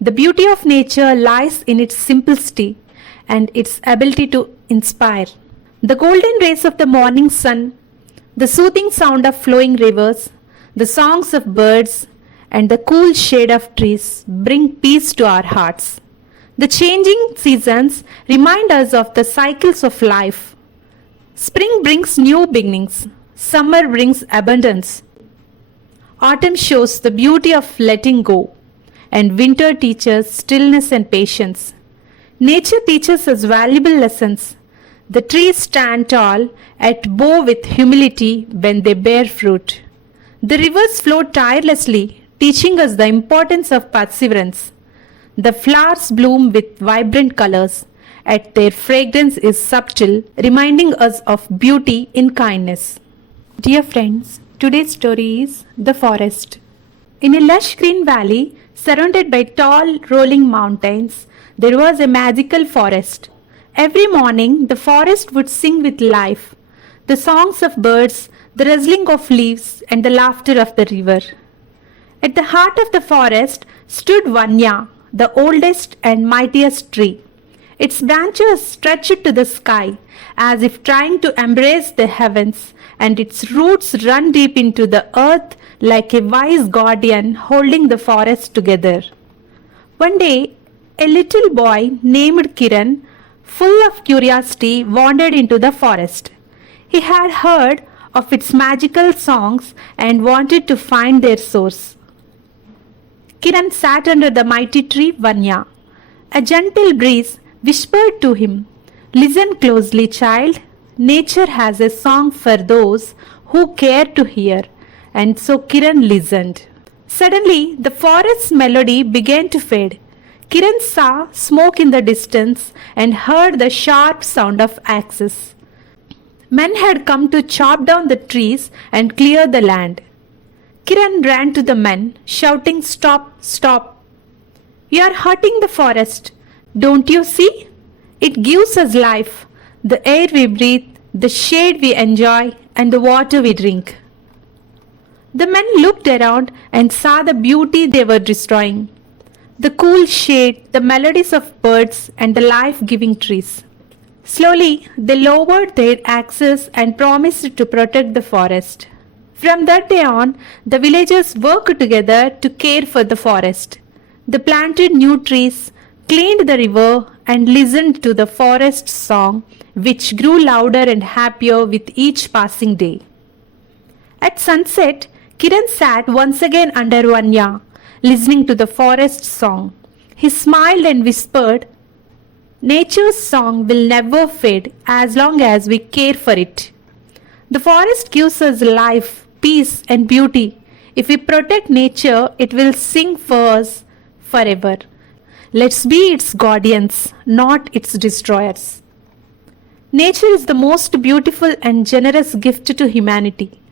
The beauty of nature lies in its simplicity and its ability to inspire. The golden rays of the morning sun, the soothing sound of flowing rivers, the songs of birds, and the cool shade of trees bring peace to our hearts. The changing seasons remind us of the cycles of life. Spring brings new beginnings, summer brings abundance, autumn shows the beauty of letting go, and winter teaches stillness and patience. Nature teaches us valuable lessons. The trees stand tall at bow with humility when they bear fruit. The rivers flow tirelessly, teaching us the importance of perseverance. The flowers bloom with vibrant colors, and their fragrance is subtle, reminding us of beauty in kindness. Dear friends, today's story is The Forest. In a lush green valley surrounded by tall rolling mountains, there was a magical forest. Every morning, the forest would sing with life, the songs of birds, the rustling of leaves, and the laughter of the river. At the heart of the forest stood Vanya, the oldest and mightiest tree. Its branches stretched to the sky as if trying to embrace the heavens, and its roots run deep into the earth like a wise guardian holding the forest together. One day, a little boy named Kiran, full of curiosity, wandered into the forest. He had heard of its magical songs and wanted to find their source. Kiran sat under the mighty tree Vanya. A gentle breeze whispered to him, "Listen closely, child. Nature has a song for those who care to hear." And so Kiran listened. Suddenly, the forest's melody began to fade. Kiran saw smoke in the distance and heard the sharp sound of axes. Men had come to chop down the trees and clear the land. Kiran ran to the men, shouting, "Stop, stop! You are hurting the forest. Don't you see? It gives us life, the air we breathe, the shade we enjoy, and the water we drink." The men looked around and saw the beauty they were destroying. The cool shade, the melodies of birds, and the life-giving trees. Slowly, they lowered their axes and promised to protect the forest. From that day on, the villagers worked together to care for the forest. They planted new trees, cleaned the river, and listened to the forest song, which grew louder and happier with each passing day. At sunset, Kiran sat once again under Vanya, listening to the forest song. He smiled and whispered, "Nature's song will never fade as long as we care for it. The forest gives us life, peace, and beauty. If we protect nature, it will sing for us forever. Let's be its guardians, not its destroyers." Nature is the most beautiful and generous gift to humanity.